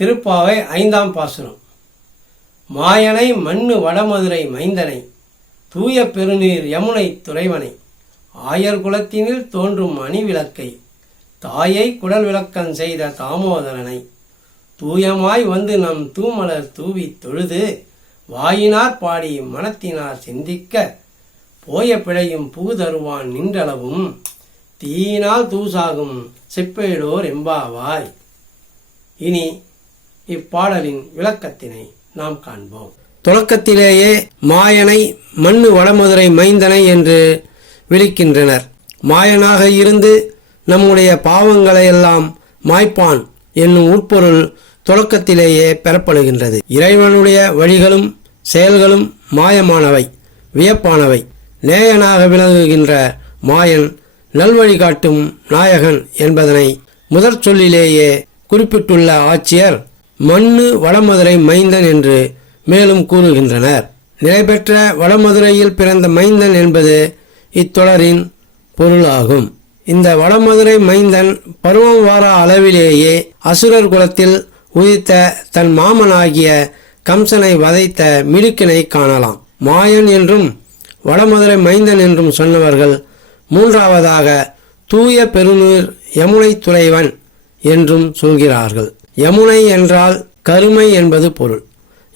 திருப்பாவை 5ஆம் பாசுரம். மாயனை மண்ணு வடமதுரை மைந்தனை தூய பெருநீர் யமுனை துறைவனை ஆயர் குலத்தினில் தோன்றும் அணிவிளக்கை தாயை குடல் விளக்கம் செய்த தாமோதரனை தூயமாய் வந்து நம் தூமலர் தூவி தொழுது வாயினார் பாடி மனத்தினார் சிந்திக்க போய பிழையும் பூதருவான் நின்றளவும் தீயினால் தூசாகும் செப்பேடோர் எம்பாவாய். இனி இப்பாடலின் விளக்கத்தினை நாம் காண்போம். தொடக்கத்திலேயே மாயனை மண்ணு வடமதுரை மைந்தனை என்று விളിக்கின்றனர். மாயனாக இருந்து நம்முடைய பாவங்களையெல்லாம் மாய்ப்பான் என்னும் உட்பொருள் தொடக்கத்திலேயே பெறப்படுகின்றது. இறைவனுடைய வழிகளும் செயல்களும் மாயமானவை, வியப்பானவை. நேயனாக விளங்குகின்ற மாயன் நல்வழி காட்டும் நாயகன் என்பதனை முதற் சொல்லிலேயே குறிப்பிட்டுள்ள ஆட்சியர் மண்ணு வடமதுரை மைந்தன் என்று மேலும் கூறுகின்றனர். நிலைபெற்ற வடமதுரையில் பிறந்த மைந்தன் என்பது இத்தொடரின் பொருளாகும். இந்த வடமதுரை மைந்தன் பருவம் வார அளவிலேயே அசுரர் குலத்தில் உதித்த தன் மாமனாகிய கம்சனை வதைத்த மிடுக்கினை காணலாம். மாயன் என்றும் வடமதுரை மைந்தன் என்றும் சொன்னவர்கள் மூன்றாவதாக தூய பெருநீர் யமுனை துறைவன் என்றும் சொல்கிறார்கள். யமுனை என்றால் கருமை என்பது பொருள்.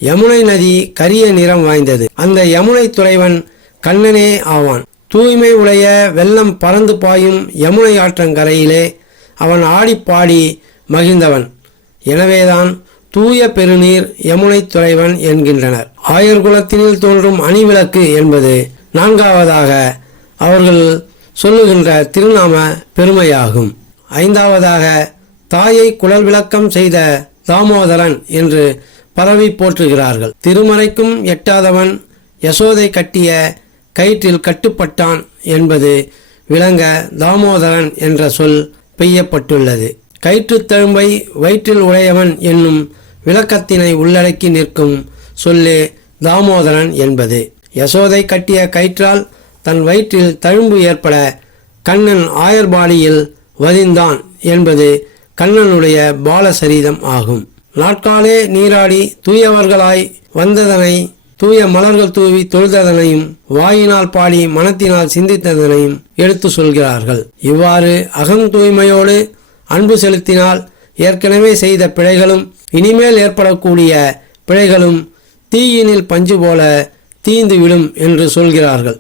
யமுனை நதி கரிய நிறம் வாய்ந்தது. அந்த யமுனை துறைவன் கண்ணனே ஆவான். தூய்மை உடைய வெள்ளம் பறந்து பாயும் யமுனை ஆற்றங்கரையிலே அவன் ஆடிப்பாடி மகிழ்ந்தவன். எனவேதான் தூய பெருநீர் யமுனை துறைவன் என்கின்றனர். ஆயர் குலத்தினில் தோன்றும் அணிவிளக்கு என்பது நான்காவதாக அவர்கள் சொல்லுகின்ற திருநாம பெருமையாகும். ஐந்தாவதாக தாயை குழல் விளக்கம் செய்த தாமோதரன் என்று பரவி போற்றுகிறார்கள். திருமறைக்கும் எட்டாதவன் யசோதை கட்டிய கயிற்றில் கட்டுப்பட்டான் என்பது விளங்க தாமோதரன் என்ற சொல் பெய்யப்பட்டுள்ளது. கயிற்றுத் தழும்பை வயிற்றில் உடையவன் என்னும் விளக்கத்தினை உள்ளடக்கி நிற்கும் சொல்லே தாமோதரன் என்பது. யசோதை கட்டிய கயிற்றால் தன் வயிற்றில் தழும்பு ஏற்பட கண்ணன் ஆயர்பாடியில் வதிந்தான் என்பது கண்ணனுடைய பாலசரீதம் ஆகும். நாட்காலே நீராடி தூயவர்களாய் வந்ததனை தூய மலர்கள் தூவி தொழுததனையும் வாயினால் பாடி மனத்தினால் சிந்தித்ததனையும் எடுத்து சொல்கிறார்கள். இவ்வாறு அகம் தூய்மையோடு அன்பு செலுத்தினால் ஏற்கனவே செய்த பிழைகளும் இனிமேல் ஏற்படக்கூடிய பிழைகளும் தீயினில் பஞ்சு போல தீந்து விடும் என்று சொல்கிறார்கள்.